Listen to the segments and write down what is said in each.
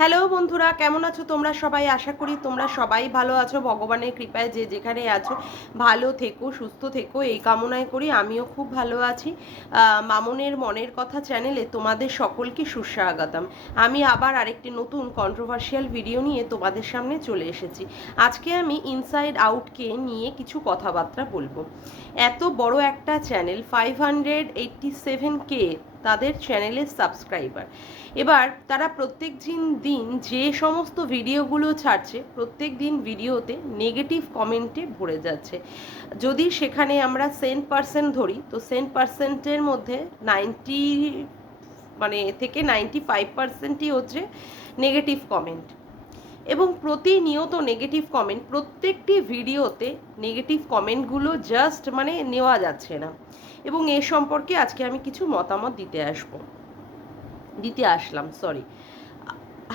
Hello বন্ধুরা, কেমন আছো তোমরা সবাই? আশা করি তোমরা সবাই ভালো আছো। ভগবানের কৃপায় যে যেখানে আছো, ভালো থেকো, সুস্থ থেকো, এই কামনায় করি। আমিও খুব ভালো আছি। মামনের মনের কথা চ্যানেলে তোমাদের সকলকে সুস্বাগতম। আমি আবার আরেকটি নতুন কন্ট্রোভার্সিয়াল ভিডিও নিয়ে তোমাদের সামনে চলে এসেছি। আজকে আমি ইনসাইড আউটকে নিয়ে কিছু কথাবার্তা বলব। এত বড় একটা channel five hundred eighty seven K তাদের চ্যানেলের সাবস্ক্রাইবার এবার তারা প্রত্যেক দিন দিন যে সমস্ত ভিডিওগুলো ছাড়ছে প্রত্যেক দিন ভিডিওতে নেগেটিভ কমেন্টে ভরে যাচ্ছে। যদি সেখানে আমরা সেন্ট পার্সেন্ট ধরি, তো সেন্ট পার্সেন্টের মধ্যে নাইনটি মানে থেকে নাইনটি ফাইভ পার্সেন্টই হচ্ছে নেগেটিভ কমেন্ট এবং প্রতিনিয়ত নেগেটিভ কমেন্ট প্রত্যেকটি ভিডিওতে নেগেটিভ কমেন্টগুলো জাস্ট মানে নেওয়া যাচ্ছে না। এবং এ সম্পর্কে আজকে আমি কিছু মতামত দিতে আসব। দিতে আসলাম সরি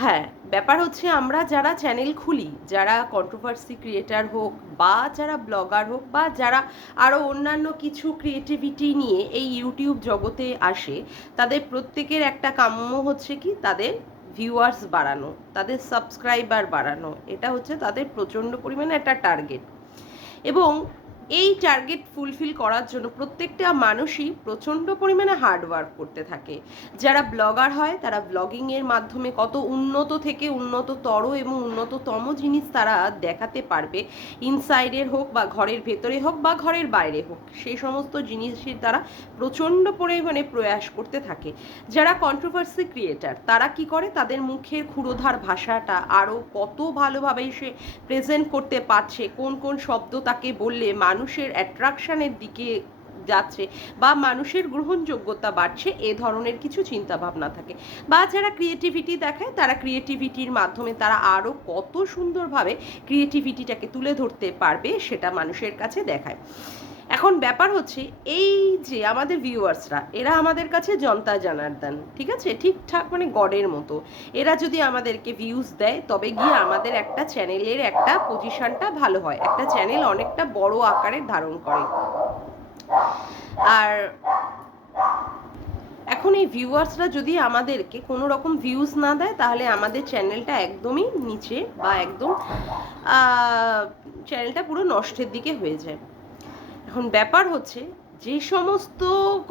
হ্যাঁ ব্যাপার হচ্ছে আমরা যারা চ্যানেল খুলি, যারা কন্ট্রোভার্সি ক্রিয়েটার হোক বা যারা ব্লগার হোক বা যারা আরও অন্যান্য কিছু ক্রিয়েটিভিটি নিয়ে এই ইউটিউব জগতে আসে, তাদের প্রত্যেকের একটা কাম্য হচ্ছে কি? তাদের ভিউয়ার্স বাড়ানো তাদের সাবস্ক্রাইবার বাড়ানো এটা হচ্ছে তাদের প্রচণ্ড পরিমাণে একটা টার্গেট এবং এই টার্গেট ফুলফিল করার জন্য প্রত্যেকটা মানুষই প্রচণ্ড পরিমাণে হার্ডওয়ার্ক করতে থাকে। যারা ব্লগার হয়, তারা ব্লগিংয়ের মাধ্যমে কত উন্নত থেকে উন্নততর এবং উন্নততম জিনিস তারা দেখাতে পারবে। ইনসাইডের হোক বা ঘরের ভেতরে হোক বা ঘরের বাইরে হোক সেই সমস্ত জিনিসের তারা প্রচণ্ড পরিমাণে প্রয়াস করতে থাকে। যারা কন্ট্রোভার্সি ক্রিয়েটার তারা কি করে? তাদের মুখের ক্ষুরোধার ভাষাটা আরও কত ভালোভাবে সে প্রেজেন্ট করতে পারছে, কোন কোন শব্দ তাকে বললে মানুষের অ্যাট্রাকশনের দিকে যাচ্ছে বা মানুষের গ্রহণযোগ্যতা বাড়ছে, এ ধরনের কিছু চিন্তা ভাবনা থাকে। বা যারা ক্রিয়েটিভিটি দেখায়, তারা ক্রিয়েটিভিটির মাধ্যমে তারা আরও কত সুন্দরভাবে ক্রিয়েটিভিটিটাকে তুলে ধরতে পারবে সেটা মানুষের কাছে দেখায়। এখন ব্যাপার হচ্ছে, এই যে আমাদের ভিউয়ার্সরা এরা আমাদের কাছে জনতা জানার্দান ঠিক আছে? ঠিকঠাক মানে গডের মতো। এরা যদি আমাদেরকে ভিউজ দেয়, তবে গিয়ে আমাদের একটা চ্যানেলের একটা পজিশনটা ভালো হয়। একটা চ্যানেল অনেকটা বড় আকারের ধারণ করে। আর এখন এই ভিউয়ার্সরা যদি আমাদেরকে কোনো রকম ভিউজ না দেয়, তাহলে আমাদের চ্যানেলটা একদমই নিচে বা একদম চ্যানেলটা পুরো নষ্টের দিকে হয়ে যায়। এখন ব্যাপার হচ্ছে, যে সমস্ত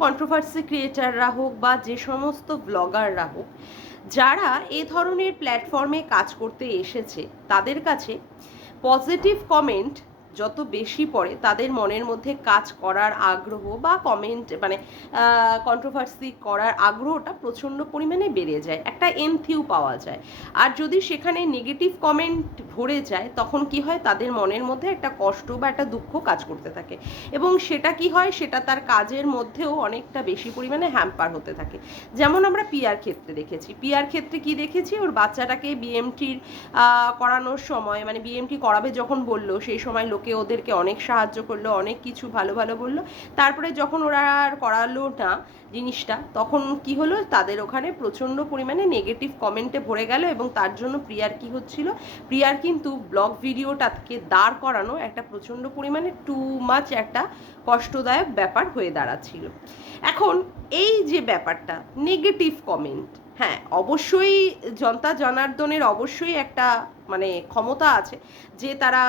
কন্ট্রোভার্সি ক্রিয়েটাররা হোক বা যে সমস্ত ব্লগাররা হোক, যারা এ ধরনের প্ল্যাটফর্মে কাজ করতে এসেছে, তাদের কাছে পজিটিভ কমেন্ট যত বেশি পড়ে তাদের মনের মধ্যে কাজ করার আগ্রহ বা কমেন্ট মানে কন্ট্রোভার্সি করার আগ্রহটা প্রচণ্ড পরিমাণে বেড়ে যায়। একটা এনথিউ পাওয়া যায়। আর যদি সেখানে নেগেটিভ কমেন্ট ভরে যায়, তখন কি হয়? তাদের মনের মধ্যে একটা কষ্ট বা একটা দুঃখ কাজ করতে থাকে। এবং সেটা কি হয়? সেটা তার কাজের মধ্যেও অনেকটা বেশি পরিমাণে হ্যাম্পার হতে থাকে। যেমন আমরা পিয়ার ক্ষেত্রে দেখেছি। পিয়ার ক্ষেত্রে কি দেখেছি? ওর বাচ্চাটাকে বিএমটির করানোর সময় মানে বিএমটি করাবে যখন বলল, সেই সময় লোকে ওদেরকে অনেক সাহায্য করল, অনেক কিছু ভালো ভালো বলল। তারপরে যখন ওরা আর করালো না জিনিসটা, তখন কি হলো? তাদের ওখানে প্রচণ্ড পরিমাণে নেগেটিভ কমেন্টে ভরে গেল এবং তার জন্য প্রিয়ার কি হচ্ছিল? প্রিয়ার কিন্তু ব্লগ ভিডিওটাকে দাঁড় করানো একটা প্রচণ্ড পরিমাণে টু মাচ একটা কষ্টদায়ক ব্যাপার হয়ে দাঁড়াচ্ছিল। এখন এই যে ব্যাপারটা নেগেটিভ কমেন্ট হ্যাঁ অবশ্যই জনতা জনার্দনের অবশ্যই একটা মানে ক্ষমতা আছে যে তারা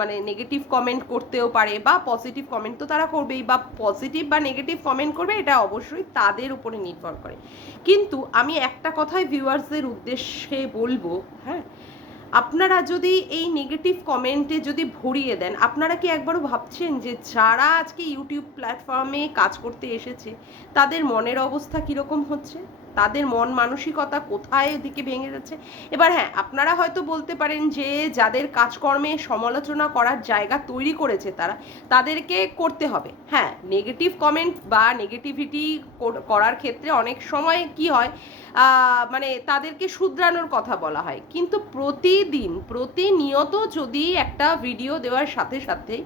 মানে নেগেটিভ কমেন্ট করতেও পারে বা পজিটিভ কমেন্ট তো তারা করবেই বা পজিটিভ বা নেগেটিভ কমেন্ট করবে এটা অবশ্যই তাদের উপরে নির্ভর করে। কিন্তু আমি একটা কথাই ভিউয়ার্সদের উদ্দেশ্যে বলব হ্যাঁ আপনারা যদি এই নেগেটিভ কমেন্টে যদি ভরিয়ে দেন, আপনারা কি একবারও ভাবছেন যে যারা আজকে ইউটিউব প্ল্যাটফর্মে কাজ করতে এসেছে, তাদের মনের অবস্থা কীরকম হচ্ছে? তাদের মন মানসিকতা কোথায় দিকে ভেঙে যাচ্ছে? এবার হ্যাঁ আপনারা হয়তো বলতে পারেন যে যাদের কাজকর্মে সমালোচনা করার জায়গা তৈরি করেছে তারা, তাদেরকে করতে হবে। হ্যাঁ নেগেটিভ কমেন্ট বা নেগেটিভিটি করার ক্ষেত্রে অনেক সময় কি হয় মানে তাদেরকে শুধরানোর কথা বলা হয়। কিন্তু প্রতিদিন, প্রতিনিয়ত যদি একটা ভিডিও দেওয়ার সাথে সাথে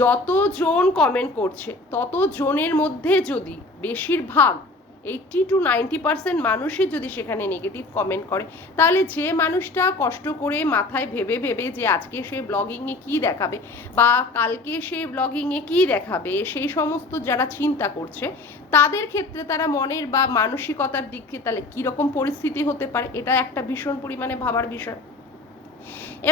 যত জন কমেন্ট করছে তত জনের মধ্যে যদি বেশিরভাগ এইট্টি টু নাইনটি পার্সেন্ট মানুষই যদি সেখানে নেগেটিভ কমেন্ট করে, তাহলে যে মানুষটা কষ্ট করে মাথায় ভেবে ভেবে যে আজকে সে ব্লগিংয়ে কী দেখাবে বা কালকে সে ব্লগিংয়ে কী দেখাবে, সেই সমস্ত যারা চিন্তা করছে, তাদের ক্ষেত্রে তারা মনের বা মানসিকতার দিক থেকে তাহলে কীরকম পরিস্থিতি হতে পারে, এটা একটা ভীষণ পরিমাণে ভাবার বিষয়।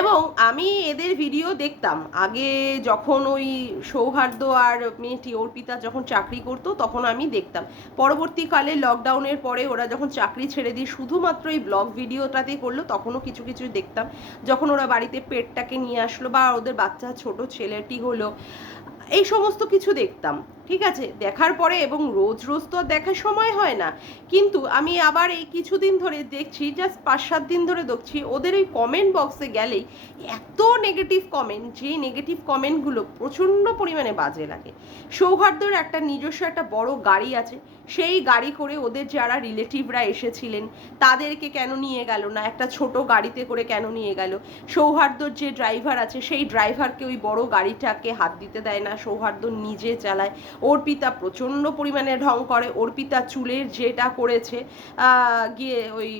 এবং আমি এদের ভিডিও দেখতাম। আগে যখন ওই সৌহার্দ্য আর মেয়েটি অর্পিতা যখন চাকরি করতো, তখন আমি দেখতাম। পরবর্তীকালে লকডাউনের পরে ওরা যখন চাকরি ছেড়ে দিয়ে শুধুমাত্র এই ব্লগ ভিডিওটাতেই করল, তখনও কিছু কিছু দেখতাম। যখন ওরা বাড়িতে পেটটাকে নিয়ে আসলো বা ওদের বাচ্চা, ছোট ছেলেটি হলো, এই সমস্ত কিছু দেখতাম। ঠিক আছে, দেখার পরে এবং রোজ রোজ তো দেখার সময় হয় না। কিন্তু আমি আবার এই কিছুদিন ধরে দেখছি জাস্ট পাঁচ সাত দিন ধরে দেখছি, ওদের ওই কমেন্ট বক্সে গেলেই এত নেগেটিভ কমেন্ট যে নেগেটিভ কমেন্টগুলো প্রচণ্ড পরিমাণে বাজে লাগে। সৌহার্দ্যর একটা নিজস্ব একটা বড় গাড়ি আছে, সেই গাড়ি করে ওদের যারা রিলেটিভরা এসেছিলেন, তাদেরকে কেন নিয়ে গেল না? একটা ছোট গাড়িতে করে কেন নিয়ে গেল? সৌহার্দ্যর যে ড্রাইভার আছে, সেই ড্রাইভারকে ওই বড় গাড়িটাকে হাত দিতে দেয় না, সৌহার্দ্য নিজে চালায়। অর্পিতা প্রচণ্ড পরিমাণে ঢং করে অর্পিতা চুলের যেটা করেছে গিয়ে ওই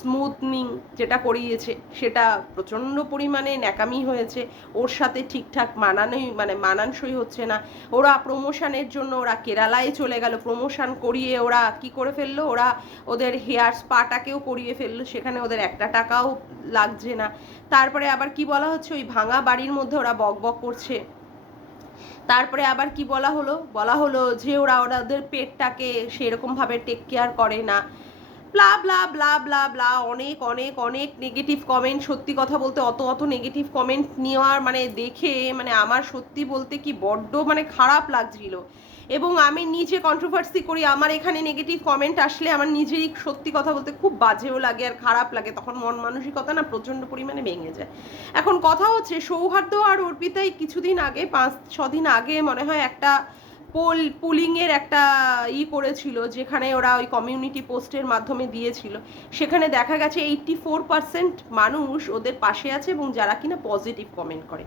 স্মুথনিং যেটা করিয়েছে, সেটা প্রচণ্ড পরিমাণে ন্যাকামি হয়েছে। ওর সাথে ঠিকঠাক মানানোই মানে মানানসই হচ্ছে না। ওরা প্রমোশনের জন্য ওরা কেরালায় চলে গেল। প্রমোশন করিয়ে ওরা কি করে ফেলল? ওরা ওদের হেয়ার স্পাটাকেও করিয়ে ফেলল। সেখানে ওদের একটা টাকাও লাগছে না। তারপরে আবার কি বলা হচ্ছে? ওই ভাঙা বাড়ির মধ্যে ওরা বক বক করছে। তারপরে আবার কি বলা হলো? বলা হলো যে ওরা ওদের পেটটাকে সেরকমভাবে টেক কেয়ার করে না। Blah blah blah blah blah অনেক অনেক অনেক নেগেটিভ কমেন্ট সত্যি কথা বলতে অত অত নেগেটিভ কমেন্ট নেওয়ার মানে দেখে মানে আমার সত্যি বলতে কি বড্ড মানে খারাপ লাগছিল। এবং আমি নিজে কন্ট্রোভার্সি করি, আমার এখানে নেগেটিভ কমেন্ট আসলে আমার নিজেরই সত্যি কথা বলতে খুব বাজেও লাগে আর খারাপ লাগে। তখন মন মানসিকতা না প্রচণ্ড পরিমাণে ভেঙে যায়। এখন কথা হচ্ছে, সৌহার্দ্য আর অর্পিতাই কিছুদিন আগে, পাঁচ, ছদিন আগে মনে হয় একটা পোল পুলিংয়ের একটা ই করেছিল, যেখানে ওরা ওই কমিউনিটি পোস্টের মাধ্যমে দিয়েছিল। সেখানে দেখা গেছে এইটটি ফোর পার্সেন্ট মানুষ ওদের পাশে আছে এবং যারা কিনা পজিটিভ কমেন্ট করে।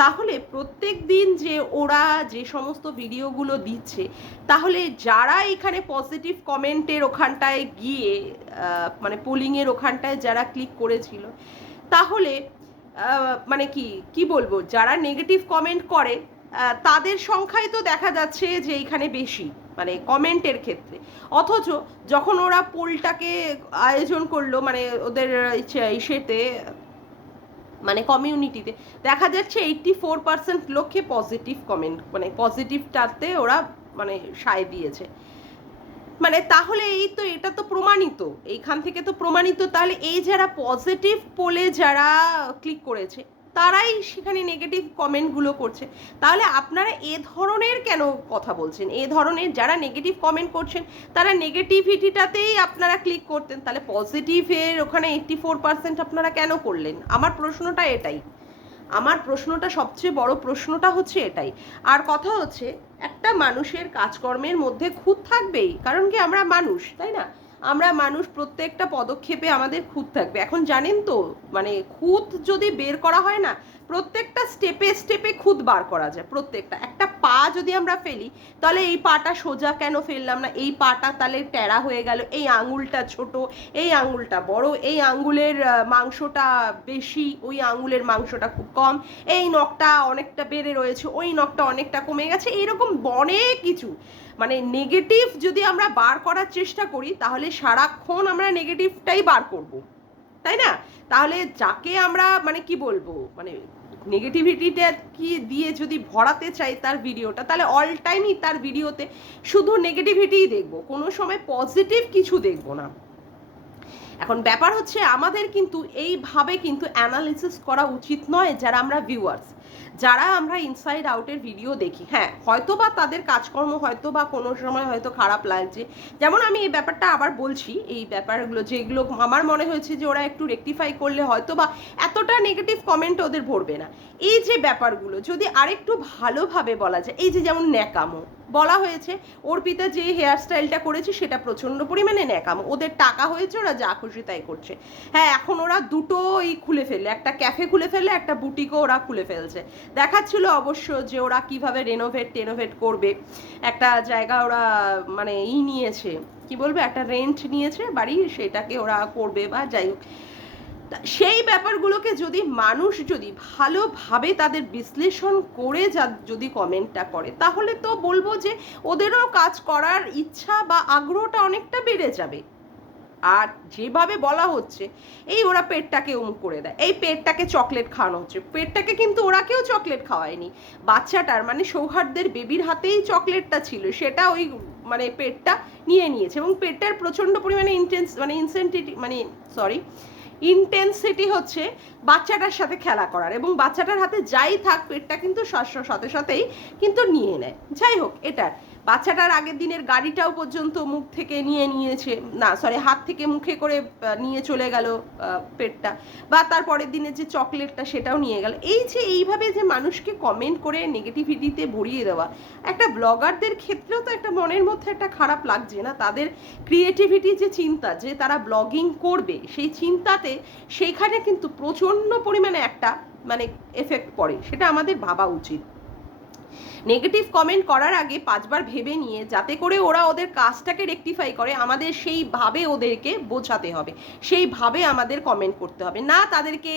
তাহলে প্রত্যেক দিন যে ওরা যে সমস্ত ভিডিওগুলো দিচ্ছে, তাহলে যারা এখানে পজিটিভ কমেন্টের ওখানটায় গিয়ে মানে পোলিংয়ের ওখানটায় যারা ক্লিক করেছিল, তাহলে মানে কি কি বলব? যারা নেগেটিভ কমেন্ট করে তাদের সংখ্যাই তো দেখা যাচ্ছে যে এইখানে বেশি মানে কমেন্টের ক্ষেত্রে। অথচ যখন ওরা পোলটাকে আয়োজন করল মানে ওদের ইসেতে মানে কমিউনিটিতে দেখা যাচ্ছে এইটটি ফোর পার্সেন্ট লোককে পজিটিভ কমেন্ট মানে পজিটিভটাতে ওরা মানে সায় দিয়েছে। মানে তাহলে এই তো, এটা তো প্রমাণিত। এইখান থেকে তো প্রমাণিত। তাহলে এই যারা পজিটিভ পোলে যারা ক্লিক করেছে তারাই সেখানে নেগেটিভ কমেন্টগুলো করছে। তাহলে আপনারা এ ধরনের কেন কথা বলছেন? এ ধরনের যারা নেগেটিভ কমেন্ট করছেন, তারা নেগেটিভিটিটাতেই আপনারা ক্লিক করতেন। তাহলে পজিটিভের ওখানে এইট্টি ফোর পার্সেন্ট আপনারা কেন করলেন? আমার প্রশ্নটা এটাই। আমার প্রশ্নটা সবচেয়ে বড় প্রশ্নটা হচ্ছে এটাই। আর কথা হচ্ছে, একটা মানুষের কাজকর্মের মধ্যে খুঁত থাকবেই। কারণ কি আমরা মানুষ, তাই না? আমরা মানুষ প্রত্যেকটা পদক্ষেপে আমাদের খুঁত থাকবে। এখন জানেন তো মানে খুঁত যদি বের করা হয় না, প্রত্যেকটা স্টেপে স্টেপে খুঁত বার করা যায়, প্রত্যেকটা। একটা পা যদি আমরা ফেলি, তাহলে এই পাটা সোজা কেন ফেললাম না? এই পাটা তাহলে ট্যাড়া হয়ে গেল, এই আঙুলটা ছোট, এই আঙুলটা বড়, এই আঙুলের মাংসটা বেশি, ওই আঙুলের মাংসটা খুব কম, এই নখটা অনেকটা বেড়ে রয়েছে, ওই নখটা অনেকটা কমে গেছে এরকম অনেক কিছু। মানে নেগেটিভ যদি আমরা বার করার চেষ্টা করি, তাহলে সারাক্ষণ আমরা নেগেটিভটাই বার করব। তাই না? তাহলে যাকে আমরা মানে কি বলব মানে নেগেটিভিটিটা কি দিয়ে যদি ভরাতে চাই তার ভিডিওটা, তাহলে অল টাইমই তার ভিডিওতে শুধু নেগেটিভিটিই দেখব। কোনো সময় পজিটিভ কিছু দেখব না। এখন ব্যাপার হচ্ছে আমাদের কিন্তু এইভাবে কিন্তু অ্যানালিসিস করা উচিত নয় যারা আমরা ভিউয়ার্স যারা আমরা ইনসাইড আউটের ভিডিও দেখি। হ্যাঁ হয়তো বা তাদের কাজকর্ম হয়তো বা কোনো সময় হয়তো খারাপ লাগছে। যেমন আমি এই ব্যাপারটা আবার বলছি, এই ব্যাপারগুলো যেগুলো আমার মনে হয়েছে যে ওরা একটু রেকটিফাই করলে হয়তো বা এতটা নেগেটিভ কমেন্ট ওদের ভরবে না। এই যে ব্যাপারগুলো, যদি আরেকটু ভালোভাবে বলা যায়, এই যে যেমন ন্যাকামো বলা হয়েছে, অর্পিতা যে হেয়ার স্টাইলটা করেছে সেটা প্রচণ্ড পরিমাণে ন্যাকাম। ওদের টাকা হয়েছে, ওরা যা খুশি তাই করছে। হ্যাঁ এখন ওরা দুটোই খুলে ফেললে, একটা ক্যাফে খুলে ফেলে একটা বুটিকও ওরা খুলে ফেলছে। দেখাচ্ছিল অবশ্য যে ওরা কীভাবে রেনোভেট টেনোভেট করবে। একটা জায়গা ওরা মানে ই নিয়েছে, কি বলব? একটা রেন্ট নিয়েছে বাড়ি, সেটাকে ওরা করবে বা যাই হোক। সেই ব্যাপারগুলোকে যদি মানুষ যদি ভালোভাবে তাদের বিশ্লেষণ করে যা যদি কমেন্টটা করে, তাহলে তো বলব যে ওদেরও কাজ করার ইচ্ছা বা আগ্রহটা অনেকটা বেড়ে যাবে। আর যেভাবে বলা হচ্ছে, এই ওরা পেটটাকে উম করে দেয়। এই পেটটাকে চকলেট খাওয়ানো হচ্ছে। পেটটাকে কিন্তু ওরা কেউ চকলেট খাওয়ায়নি। বাচ্চাটার মানে সৌহার্দ্যের বেবির হাতেই চকলেটটা ছিল, সেটা ওই মানে পেটটা নিয়ে নিয়েছে। এবং পেটটার প্রচণ্ড পরিমাণে ইন্টেন্স মানে ইনসেন্টিটি মানে সরি ইন্টেন্সিটি হচ্ছে বাচ্চাটার সাথে খেলা করার এবং বাচ্চাটার হাতে যাই থাক, পেটটা কিন্তু সাথে সাথেই কিন্তু নিয়ে নেয়। যাই হোক, এটার বাচ্চাটার আগের দিনের গাড়িটাও পর্যন্ত মুখ থেকে নিয়ে নিয়েছে। না সরি হাত থেকে মুখে করে নিয়ে চলে গেল পেটটা। বা তারপরের দিনের যে চকলেটটা সেটাও নিয়ে গেল। এই যে এইভাবে যে মানুষকে কমেন্ট করে নেগেটিভিটিতে ভরিয়ে দেওয়া, একটা ব্লগারদের ক্ষেত্রেও তো একটা মনের মধ্যে একটা খারাপ লাগছে না? তাদের ক্রিয়েটিভিটি যে চিন্তা, যে তারা ব্লগিং করবে, সেই চিন্তাতে সেইখানে কিন্তু প্রচণ্ড পরিমাণে একটা মানে এফেক্ট পড়ে। সেটা আমাদের ভাবা উচিত। নেগেটিভ কমেন্ট করার আগে পাঁচবার ভেবে নিয়ে, যাতে করে ওরা ওদের কাজটাকে রেকটিফাই করে, আমাদের সেইভাবে ওদেরকে বোঝাতে হবে। সেইভাবে আমাদের কমেন্ট করতে হবে। না তাদেরকে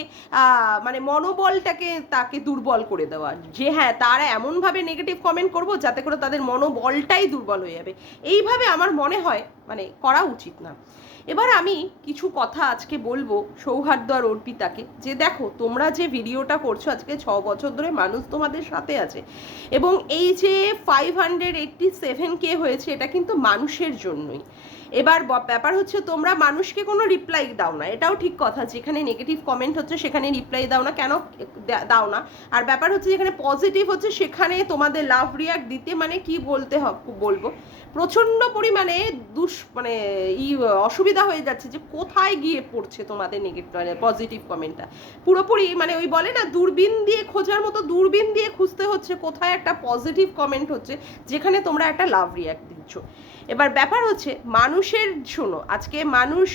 মানে মনোবলটাকে তাকে দুর্বল করে দেওয়া। যে হ্যাঁ তারা এমনভাবে নেগেটিভ কমেন্ট করব, যাতে করে তাদের মনোবলটাই দুর্বল হয়ে যাবে। এইভাবে আমার মনে হয় মানে করা উচিত না। এবার আমি কিছু কথা আজকে বলব সৌহার্দ আর অর্পিতাকে। যে দেখো, তোমরা যে ভিডিওটা করছ আজকে ছ বছর ধরে মানুষ তোমাদের সাথে আছে এবং এই যে ফাইভ হান্ড্রেড এইট্টি সেভেন কে হয়েছে, এটা কিন্তু মানুষের জন্যই। এবার ব্যাপার হচ্ছে তোমরা মানুষকে কোনো রিপ্লাই দাও না। এটাও ঠিক কথা, যেখানে নেগেটিভ কমেন্ট হচ্ছে সেখানে রিপ্লাই দাও না। কেন দাও না? আর ব্যাপার হচ্ছে যেখানে পজিটিভ হচ্ছে সেখানে তোমাদের লাভ রিয়াক্ট দিতে মানে কি বলতে বলব? প্রচণ্ড পরিমাণে দুষ মানে ই, অসুবিধা হয়ে যাচ্ছে যে কোথায় গিয়ে পড়ছে তোমাদের নেগেটিভ মানে পজিটিভ কমেন্টটা পুরোপুরি মানে ওই বলে না, দূরবীন দিয়ে খোঁজার মতো দূরবীন দিয়ে খুঁজতে হচ্ছে কোথায় একটা পজিটিভ কমেন্ট হচ্ছে, যেখানে তোমরা একটা লাভ রিয়াক্ট দিচ্ছ এবার ব্যাপার হচ্ছে, মানুষের, শোনো, আজকে মানুষ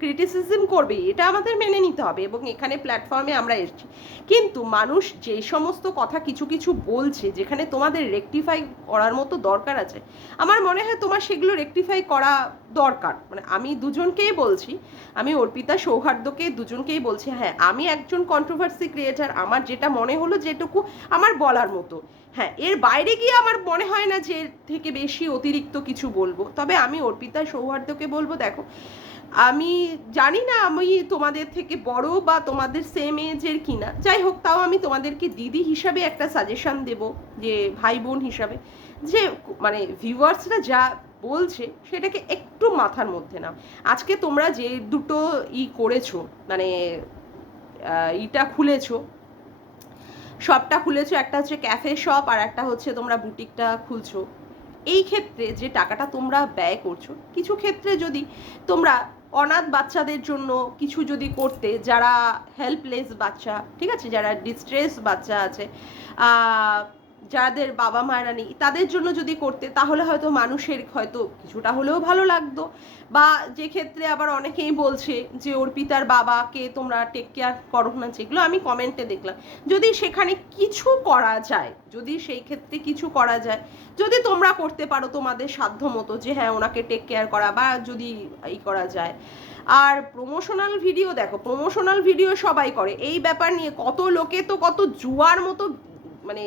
ক্রিটিসিজম করবে, এটা আমাদের মেনে নিতে হবে এবং এখানে প্ল্যাটফর্মে আমরা এসেছি। কিন্তু মানুষ যে সমস্ত কথা কিছু কিছু বলছে, যেখানে তোমাদের রেকটিফাই করার মতো দরকার আছে, আমার মনে হয় তোমার সেগুলো রেকটিফাই করা দরকার। মানে আমি দুজনকেই বলছি, আমি অর্পিতা সৌহার্দ্যকে দুজনকেই বলছি হ্যাঁ আমি একজন কন্ট্রোভার্সি ক্রিয়েটার আমার যেটা মনে হলো যেটুকু আমার বলার মতো। হ্যাঁ এর বাইরে গিয়ে আমার মনে হয় না যে এর থেকে বেশি অতিরিক্ত কিছু বলব। তবে আমি অর্পিতা সৌহার্দ্যকে বলব, দেখো, আমি জানি না আমি তোমাদের থেকে বড় বা তোমাদের সেম এজের কিনা। যাই হোক, তাও আমি তোমাদেরকে দিদি হিসাবে একটা সাজেশন দেব, যে ভাই বোন হিসাবে, যে মানে ভিউয়ার্সরা যা বলছে সেটাকে একটু মাথার মধ্যে নাও। আজকে তোমরা যে দুটো ই করেছ মানে ইটা খুলেছো শপটা খুলেছো, একটা হচ্ছে ক্যাফে শপ আর একটা হচ্ছে তোমরা বুটিকটা খুলছো। এই ক্ষেত্রে যে টাকাটা তোমরা ব্যয় করছ, কিছু ক্ষেত্রে যদি তোমরা অনাথ বাচ্চাদের জন্য কিছু যদি করতে, যারা হেল্পলেস বাচ্চা, ঠিক আছে? যারা ডিস্ট্রেস বাচ্চা আছে যাদের বাবা মায়েরা নেই, তাদের জন্য যদি করতে, তাহলে হয়তো মানুষের হয়তো কিছুটা হলেও ভালো লাগতো। বা যে ক্ষেত্রে আবার অনেকেই বলছে যে অর্পিতার বাবাকে তোমরা টেক কেয়ার করো না, যেগুলো আমি কমেন্টে দেখলাম। যদি সেখানে কিছু করা যায়, যদি সেই ক্ষেত্রে কিছু করা যায়, যদি তোমরা করতে পারো তোমাদের সাধ্য মতো যে হ্যাঁ ওনাকে টেক কেয়ার করা, বা যদি এই করা যায়। আর প্রমোশনাল ভিডিও দেখো প্রমোশনাল ভিডিও সবাই করে। এই ব্যাপার নিয়ে কত লোকে তো কত জুয়ার মতো মানে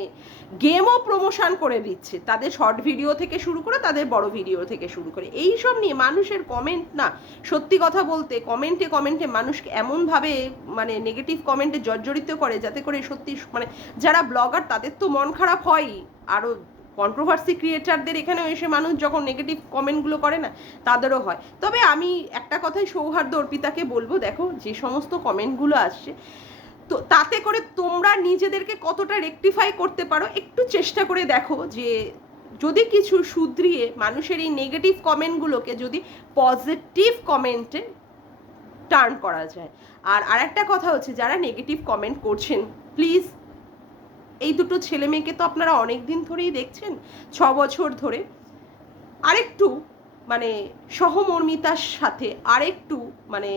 গেমও প্রমোশন করে দিচ্ছে। তাদের শর্ট ভিডিও থেকে শুরু করে তাদের বড় ভিডিও থেকে শুরু করে। এই সব নিয়ে মানুষের কমেন্ট না, সত্যি কথা বলতে কমেন্টে কমেন্টে মানুষকে এমনভাবে মানে নেগেটিভ কমেন্টে জর্জরিত করে যাতে করে সত্যি মানে যারা ব্লগার তাদের তো মন খারাপ হয়ই আরও কন্ট্রোভার্সি ক্রিয়েটারদের এখানে এসে মানুষ যখন নেগেটিভ কমেন্টগুলো করে না, তাদেরও হয়। তবে আমি একটা কথাই সৌহার্দ্য অর্পিতাকে বলব, দেখো যে সমস্ত কমেন্টগুলো আসছে তো তাতে করে তোমরা নিজেদেরকে কতটা রেকটিফাই করতে পারো একটু চেষ্টা করে দেখো যে যদি কিছু শুধরিয়ে মানুষের এই নেগেটিভ কমেন্টগুলোকে যদি পজিটিভ কমেন্টে টার্ন করা যায়। আর আরেকটা কথা হচ্ছে যারা নেগেটিভ কমেন্ট করছেন প্লিজ এই দুটো ছেলে মেয়েকে তো আপনারা অনেক দিন ধরেই দেখছেন, ছ বছর ধরে। আরেকটু মানে সহমর্মিতার সাথে আরেকটু মানে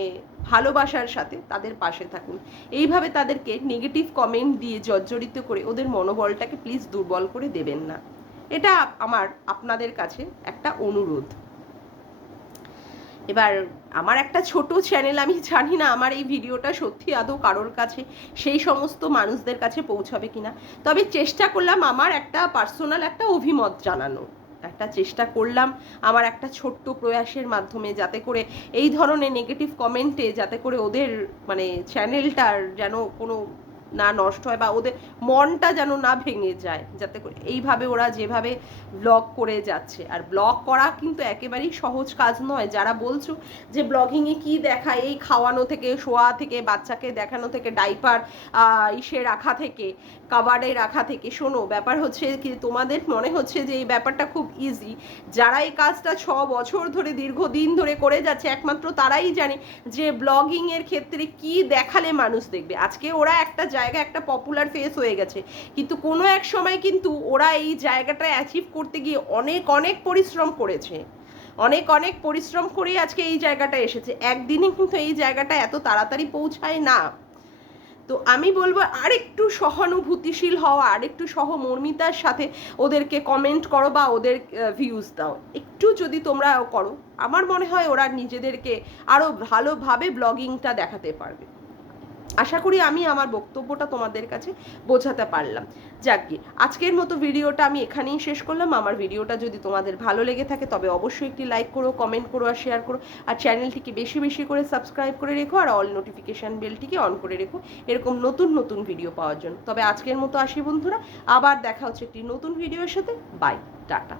ভালোবাসার সাথে তাদের পাশে থাকুন। এইভাবে তাদেরকে নেগেটিভ কমেন্ট দিয়ে জর্জরিত করে ওদের মনোবলটাকে প্লিজ দুর্বল করে দেবেন না। এটা আমার, আপনাদের কাছে একটা অনুরোধ। এবার আমার একটা ছোট চ্যানেল আমি জানি না আমার এই ভিডিওটা সত্যি আদৌ কারোর কাছে, সেই সমস্ত মানুষদের কাছে পৌঁছাবে কিনা। তবে চেষ্টা করলাম আমার একটা পার্সোনাল একটা অভিমত জানানো একটা চেষ্টা করলাম আমার একটা ছোট্ট প্রয়াসের মাধ্যমে যাতে করে এই ধরনের নেগেটিভ কমেন্টে যাতে করে ওদের মানে চ্যানেলটার যেন কোনো না নষ্ট হয় বা ওদের মনটা যেন না ভেঙে যায়। যাতে করে এইভাবে ওরা যেভাবে ব্লগ করে যাচ্ছে। আর ব্লগ করা কিন্তু একেবারেই সহজ কাজ নয়। যারা বলছো যে ব্লগিংয়ে কি দেখায় এই খাওয়ানো থেকে, শোয়া থেকে, বাচ্চাকে দেখানো থেকে ডাইপার ইসে রাখা থেকে কাবার্ডে রাখা থেকে। শোনো, ব্যাপার হচ্ছে কি, তোমাদের মনে হচ্ছে যে এই ব্যাপারটা খুব ইজি যারা এই কাজটা ছ বছর ধরে, দীর্ঘদিন ধরে করে যাচ্ছে, একমাত্র তারাই জানে যে ব্লগিংয়ের ক্ষেত্রে কি দেখালে মানুষ দেখবে। আজকে ওরা একটা জায়গা, একটা পপুলার ফেস হয়ে গেছে। কিন্তু কোনো এক সময় কিন্তু ওরা এই জায়গাটা অ্যাচিভ করতে গিয়ে অনেক অনেক পরিশ্রম করেছে। অনেক অনেক পরিশ্রম করেই আজকে এই জায়গাটা এসেছে। একদিনে কিন্তু এই জায়গাটা এত তাড়াতাড়ি পৌঁছায় না। তো আমি বলব আরেকটু সহানুভূতিশীল হওয়া, আরেকটু সহমর্মিতার সাথে ওদেরকে কমেন্ট করো বা ওদের ভিউজ দাও। একটু যদি তোমরা করো, আমার মনে হয় ওরা নিজেদেরকে আরও ভালোভাবে ব্লগিংটা দেখাতে পারবে। আশা করি আমি আমার বক্তব্যটা তোমাদের কাছে বোঝাতে পারলাম। যাকে আজকের মতো ভিডিওটা আমি এখানেই শেষ করলাম। আমার ভিডিওটা যদি তোমাদের ভালো লেগে থাকে, তবে অবশ্যই একটি লাইক করো কমেন্ট করো আর শেয়ার করো। আর চ্যানেলটিকে বেশি বেশি করে সাবস্ক্রাইব করে রেখো আর অল নোটিফিকেশান বেলটিকে অন করে রেখো। এরকম নতুন নতুন ভিডিও পাওয়ার জন্য। তবে আজকের মতো আসি বন্ধুরা, আবার দেখা হচ্ছে একটি নতুন ভিডিওর সাথে। Bye tata.